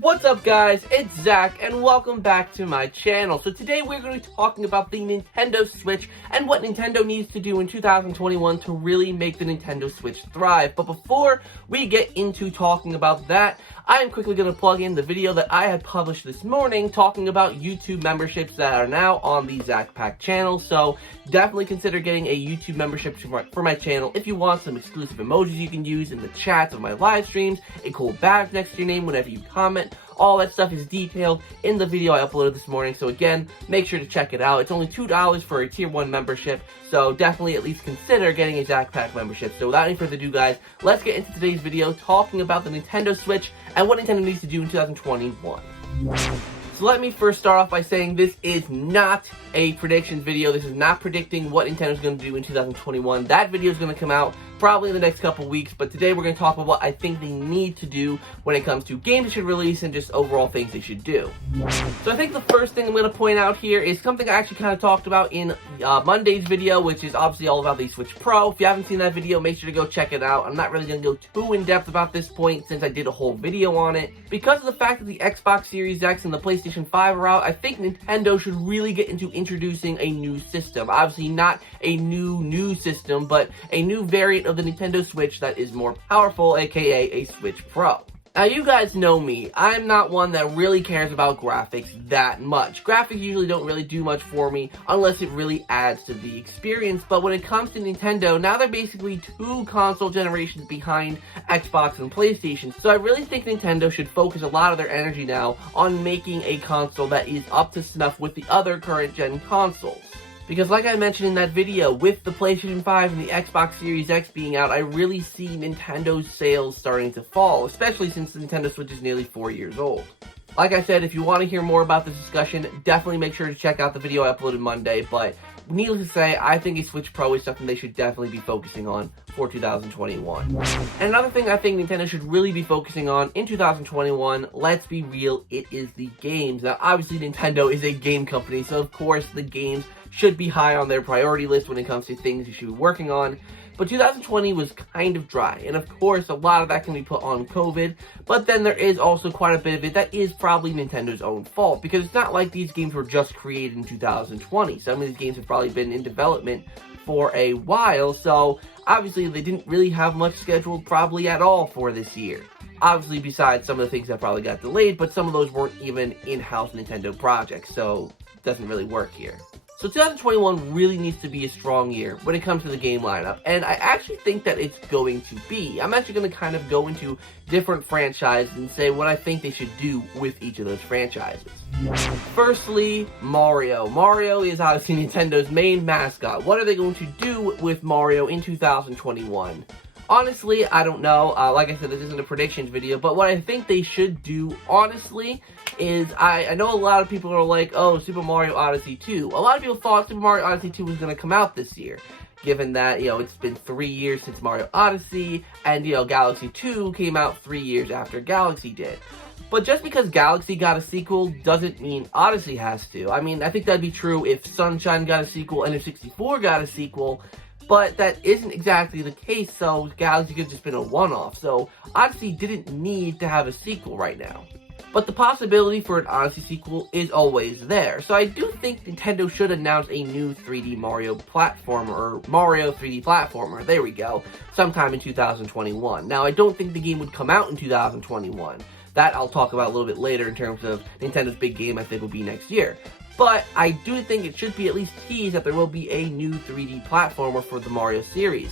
What's up guys, it's Zach and welcome back to my channel. So today we're going to be talking about the Nintendo Switch and what Nintendo needs to do in 2021 to really make the Nintendo Switch thrive. But before we get into talking about that, I am quickly going to plug in the video that I had published this morning talking about YouTube memberships that are now on the ZakPak channel. So definitely consider getting a YouTube membership for my channel if you want some exclusive emojis you can use in the chats of my live streams, a cool badge next to your name whenever you comment. All that stuff is detailed in the video I uploaded this morning, so again, make sure to check it out. It's only $2 for a Tier 1 membership, so definitely at least consider getting a ZakPak membership. So without any further ado guys, let's get into today's video talking about the Nintendo Switch and what Nintendo needs to do in 2021. So let me first start off by saying this is not a predictions video. This is not predicting what Nintendo's going to do in 2021. That video is going to come out probably in the next couple weeks, but today we're going to talk about what I think they need to do when it comes to games they should release and just overall things they should do. So I think the first thing I'm going to point out here is something I actually kind of talked about in Monday's video, which is obviously all about the Switch Pro. If you haven't seen that video, make sure to go check it out. I'm not really going to go too in-depth about this point since I did a whole video on it. Because of the fact that the Xbox Series X and the PlayStation 5 are out, I think Nintendo should really get into introducing a new system. Obviously not a new system, but a new variant of the Nintendo Switch that is more powerful, aka a Switch Pro. Now you guys know me, I'm not one that really cares about graphics that much. Graphics usually don't really do much for me unless it really adds to the experience, but when it comes to Nintendo, now they're basically 2 console generations behind Xbox and PlayStation, so I really think Nintendo should focus a lot of their energy now on making a console that is up to snuff with the other current gen consoles. Because like I mentioned in that video, with the PlayStation 5 and the Xbox Series X being out, I really see Nintendo's sales starting to fall, especially since the Nintendo Switch is nearly 4 years old. Like I said, if you want to hear more about this discussion, definitely make sure to check out the video I uploaded Monday, but needless to say, I think a Switch Pro is something they should definitely be focusing on for 2021. And another thing I think Nintendo should really be focusing on in 2021, let's be real, it is the games. Now, obviously Nintendo is a game company, so of course the games should be high on their priority list when it comes to things you should be working on. But 2020 was kind of dry, and of course a lot of that can be put on COVID, but then there is also quite a bit of it that is probably Nintendo's own fault, because it's not like these games were just created in 2020. Some of these games have probably been in development for a while, so obviously they didn't really have much scheduled probably at all for this year. Obviously besides some of the things that probably got delayed, but some of those weren't even in-house Nintendo projects, so it doesn't really work here. So 2021 really needs to be a strong year when it comes to the game lineup, and I actually think that it's going to be. I'm actually going to kind of go into different franchises and say what I think they should do with each of those franchises. Firstly, Mario. Mario is obviously Nintendo's main mascot. What are they going to do with Mario in 2021? Honestly, I don't know. Like I said, this isn't a predictions video, but what I think they should do, honestly, is I know a lot of people are like, oh, Super Mario Odyssey 2. A lot of people thought Super Mario Odyssey 2 was going to come out this year, given that, it's been 3 years since Mario Odyssey, and, Galaxy 2 came out 3 years after Galaxy did. But just because Galaxy got a sequel doesn't mean Odyssey has to. I mean, I think that'd be true if Sunshine got a sequel and if 64 got a sequel, but that isn't exactly the case, so Galaxy could have just been a one-off, so Odyssey didn't need to have a sequel right now. But the possibility for an Odyssey sequel is always there, so I do think Nintendo should announce a new 3D Mario platformer, or Mario 3D platformer, there we go, sometime in 2021. Now, I don't think the game would come out in 2021. That I'll talk about a little bit later in terms of Nintendo's big game I think will be next year. But I do think it should be at least teased that there will be a new 3D platformer for the Mario series.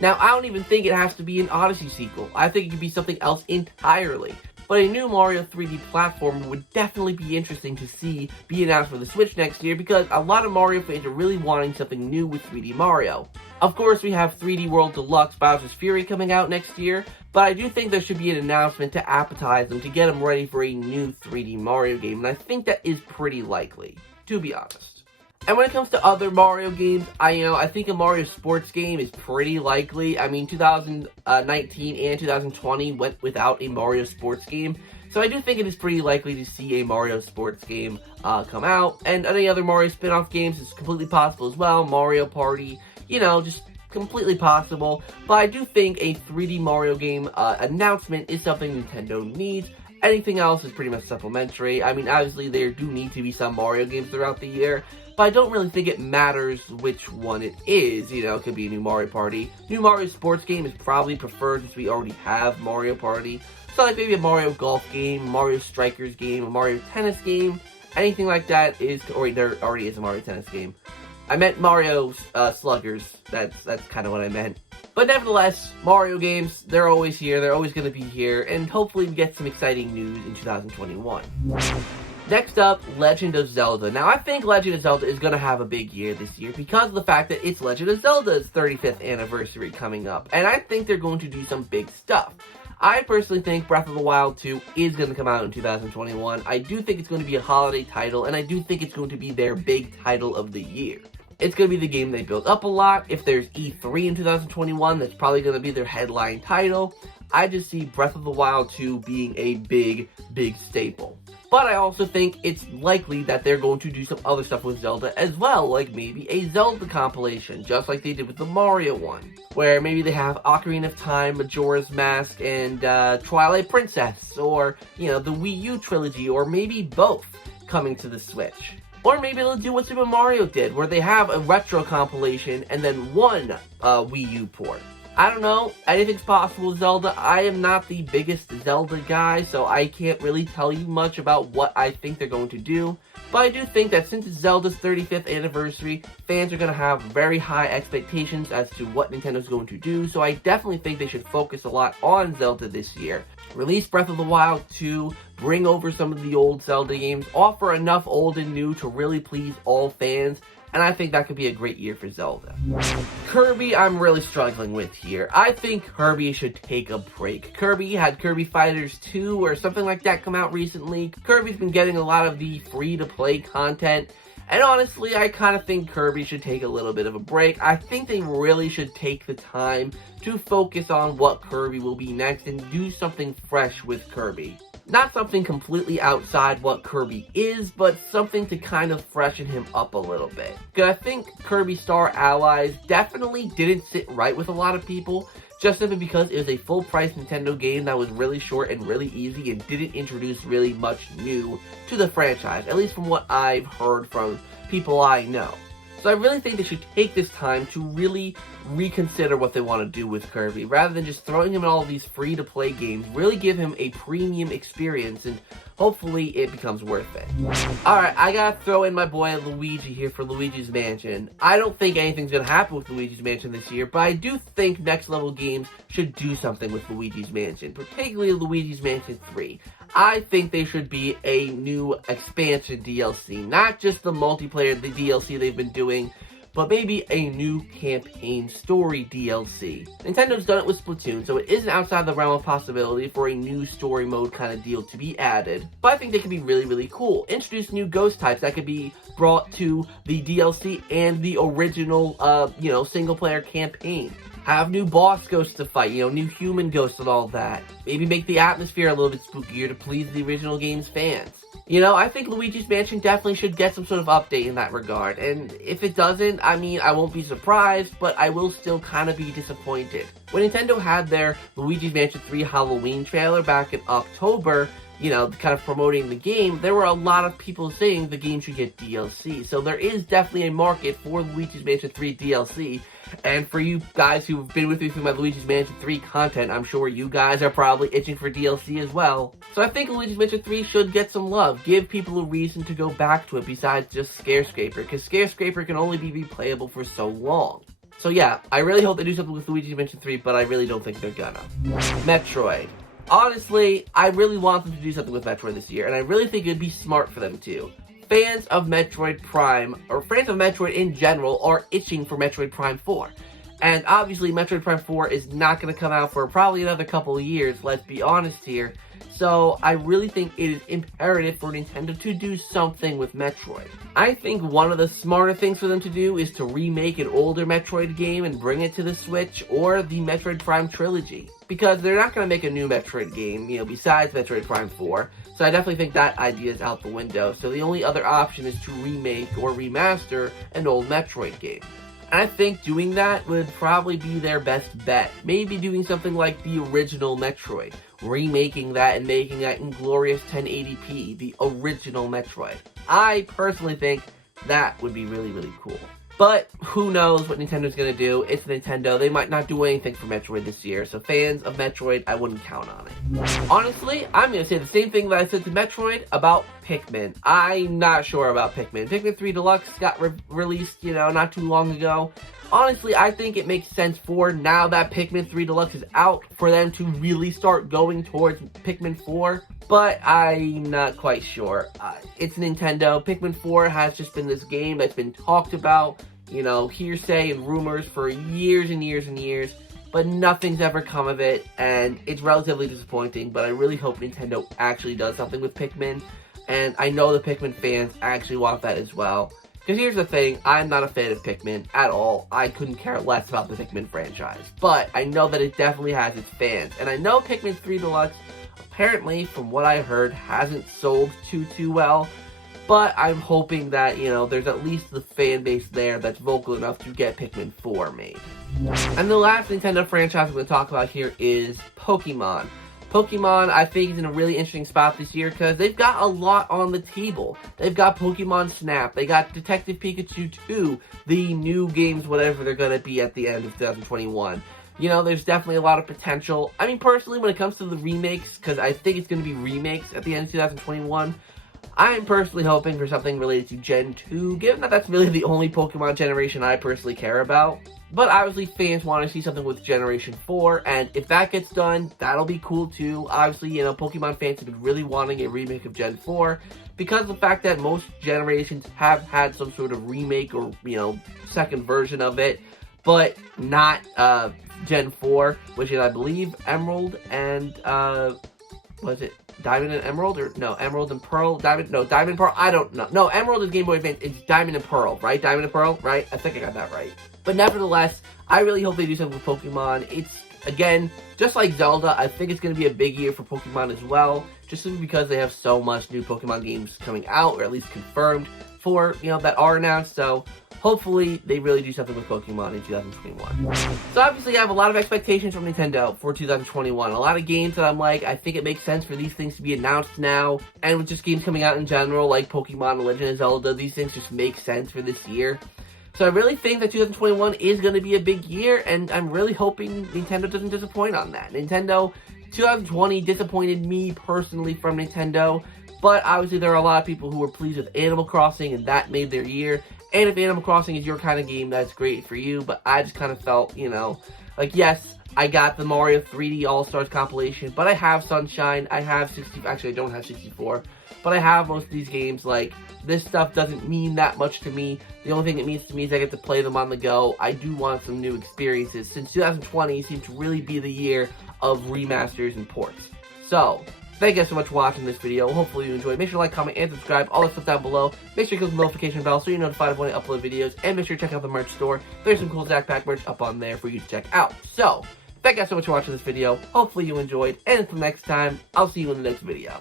Now, I don't even think it has to be an Odyssey sequel. I think it could be something else entirely. But a new Mario 3D platformer would definitely be interesting to see be announced for the Switch next year, because a lot of Mario fans are really wanting something new with 3D Mario. Of course, we have 3D World Deluxe Bowser's Fury coming out next year, but I do think there should be an announcement to appetize them, to get them ready for a new 3D Mario game, and I think that is pretty likely, to be honest. And when it comes to other Mario games, I think a Mario sports game is pretty likely. I mean, 2019 and 2020 went without a Mario sports game, so I do think it is pretty likely to see a Mario sports game come out. And any other Mario spin-off games is completely possible as well. Mario Party, just completely possible, but I do think a 3D Mario game announcement is something Nintendo needs. Anything else is pretty much supplementary. I mean, obviously there do need to be some Mario games throughout the year, but I don't really think it matters which one it is. You know, it could be a new Mario Party. New Mario Sports game is probably preferred since we already have Mario Party. So like maybe a Mario Golf game, Mario Strikers game, a Mario Tennis game, anything like that is, or there already is a Mario Tennis game. I meant Mario Sluggers, that's kind of what I meant. But nevertheless, Mario games, they're always here, they're always going to be here, and hopefully we get some exciting news in 2021. Next up, Legend of Zelda. Now, I think Legend of Zelda is going to have a big year this year because of the fact that it's Legend of Zelda's 35th anniversary coming up, and I think they're going to do some big stuff. I personally think Breath of the Wild 2 is going to come out in 2021. I do think it's going to be a holiday title, and I do think it's going to be their big title of the year. It's going to be the game they built up a lot. If there's E3 in 2021, that's probably going to be their headline title. I just see Breath of the Wild 2 being a big, big staple. But I also think it's likely that they're going to do some other stuff with Zelda as well, like maybe a Zelda compilation, just like they did with the Mario one, where maybe they have Ocarina of Time, Majora's Mask, and Twilight Princess, or, you know, the Wii U trilogy, or maybe both coming to the Switch. Or maybe they'll do what Super Mario did, where they have a retro compilation and then one Wii U port. I don't know, anything's possible with Zelda. I am not the biggest Zelda guy, so I can't really tell you much about what I think they're going to do. But I do think that since it's Zelda's 35th anniversary, fans are going to have very high expectations as to what Nintendo's going to do, so I definitely think they should focus a lot on Zelda this year. Release Breath of the Wild 2, bring over some of the old Zelda games, offer enough old and new to really please all fans, and I think that could be a great year for Zelda. Kirby, I'm really struggling with here. I think Kirby should take a break. Kirby had Kirby Fighters 2 or something like that come out recently. Kirby's been getting a lot of the free-to-play content, and honestly, I kind of think Kirby should take a little bit of a break. I think they really should take the time to focus on what Kirby will be next and do something fresh with Kirby. Not something completely outside what Kirby is, but something to kind of freshen him up a little bit. Because I think Kirby Star Allies definitely didn't sit right with a lot of people, just simply because it was a full-price Nintendo game that was really short and really easy and didn't introduce really much new to the franchise, at least from what I've heard from people I know. So I really think they should take this time to really reconsider what they want to do with Kirby, rather than just throwing him in all of these free-to-play games. Really give him a premium experience, and hopefully it becomes worth it. Alright, I gotta throw in my boy Luigi here for Luigi's Mansion. I don't think anything's gonna happen with Luigi's Mansion this year, but I do think Next Level Games should do something with Luigi's Mansion, particularly Luigi's Mansion 3. I think there should be a new expansion DLC, not just the multiplayer, the DLC they've been doing, but maybe a new campaign story DLC. Nintendo's done it with Splatoon, so it isn't outside the realm of possibility for a new story mode kind of deal to be added. But I think they could be really, really cool. Introduce new ghost types that could be brought to the DLC and the original, single player campaign. Have new boss ghosts to fight, new human ghosts and all that. Maybe make the atmosphere a little bit spookier to please the original game's fans. I think Luigi's Mansion definitely should get some sort of update in that regard, and if it doesn't, I won't be surprised, but I will still kind of be disappointed. When Nintendo had their Luigi's Mansion 3 Halloween trailer back in October, kind of promoting the game, there were a lot of people saying the game should get DLC, so there is definitely a market for Luigi's Mansion 3 DLC, and for you guys who've been with me through my Luigi's Mansion 3 content, I'm sure you guys are probably itching for DLC as well. So I think Luigi's Mansion 3 should get some love, give people a reason to go back to it besides just Scarescraper, because Scarescraper can only be replayable for so long. So yeah, I really hope they do something with Luigi's Mansion 3, but I really don't think they're gonna. Metroid. Honestly, I really want them to do something with Metroid this year, and I really think it'd be smart for them to. Fans of Metroid Prime, or fans of Metroid in general, are itching for Metroid Prime 4. And obviously, Metroid Prime 4 is not going to come out for probably another couple of years, let's be honest here. So, I really think it is imperative for Nintendo to do something with Metroid. I think one of the smarter things for them to do is to remake an older Metroid game and bring it to the Switch, or the Metroid Prime trilogy. Because they're not going to make a new Metroid game, besides Metroid Prime 4. So I definitely think that idea is out the window. So the only other option is to remake or remaster an old Metroid game. And I think doing that would probably be their best bet. Maybe doing something like the original Metroid, remaking that and making that in glorious 1080p, the original Metroid. I personally think that would be really, really cool. But who knows what Nintendo's going to do. It's Nintendo. They might not do anything for Metroid this year. So fans of Metroid, I wouldn't count on it. Honestly, I'm going to say the same thing that I said to Metroid about Pikmin. I'm not sure about Pikmin. Pikmin 3 Deluxe got released, not too long ago. Honestly, I think it makes sense for now that Pikmin 3 Deluxe is out for them to really start going towards Pikmin 4. But I'm not quite sure. It's Nintendo. Pikmin 4 has just been this game that's been talked about, hearsay and rumors for years and years and years. But nothing's ever come of it, and it's relatively disappointing. But I really hope Nintendo actually does something with Pikmin. And I know the Pikmin fans actually want that as well. Because here's the thing, I'm not a fan of Pikmin at all. I couldn't care less about the Pikmin franchise. But I know that it definitely has its fans. And I know Pikmin 3 Deluxe, apparently, from what I heard, hasn't sold too well. But I'm hoping that, there's at least the fan base there that's vocal enough to get Pikmin 4 made. And the last Nintendo franchise I'm going to talk about here is Pokemon. Pokemon, I think, is in a really interesting spot this year because they've got a lot on the table. They've got Pokemon Snap, they got Detective Pikachu 2, the new games, whatever they're going to be at the end of 2021. There's definitely a lot of potential. I mean, personally, when it comes to the remakes, because I think it's going to be remakes at the end of 2021, I'm personally hoping for something related to Gen 2, given that that's really the only Pokemon generation I personally care about. But obviously, fans want to see something with Generation 4, and if that gets done, that'll be cool too. Obviously, Pokemon fans have been really wanting a remake of Gen 4, because of the fact that most generations have had some sort of remake or, second version of it, but not, Gen 4, which is, I believe, Emerald and, was it Diamond and Emerald? Or, no, Emerald and Pearl? Diamond and Pearl? I don't know. No, Emerald is Game Boy Advance. It's Diamond and Pearl, right? Diamond and Pearl, right? I think I got that right. But nevertheless, I really hope they do something with Pokemon. It's, again, just like Zelda, I think it's going to be a big year for Pokemon as well, just simply because they have so much new Pokemon games coming out, or at least confirmed for, that are announced, so hopefully they really do something with Pokemon in 2021. So obviously I have a lot of expectations from Nintendo for 2021. A lot of games that I'm like, I think it makes sense for these things to be announced now, and with just games coming out in general, like Pokemon and Legend of Zelda, these things just make sense for this year. So I really think that 2021 is going to be a big year, and I'm really hoping Nintendo doesn't disappoint on that. 2020 disappointed me personally from Nintendo, but obviously there are a lot of people who were pleased with Animal Crossing, and that made their year. And if Animal Crossing is your kind of game, that's great for you, but I just kind of felt, yes, I got the Mario 3D All-Stars compilation, but I have Sunshine, I have actually I don't have 64, but I have most of these games. This stuff doesn't mean that much to me. The only thing it means to me is I get to play them on the go. I do want some new experiences, since 2020 seems to really be the year of remasters and ports. So, thank you guys so much for watching this video. Hopefully you enjoyed. Make sure to like, comment, and subscribe. All that stuff down below. Make sure you click the notification bell so you're notified of when I upload videos. And make sure to check out the merch store. There's some cool ZakPak merch up on there for you to check out. So, thank you guys so much for watching this video. Hopefully you enjoyed. And until next time, I'll see you in the next video.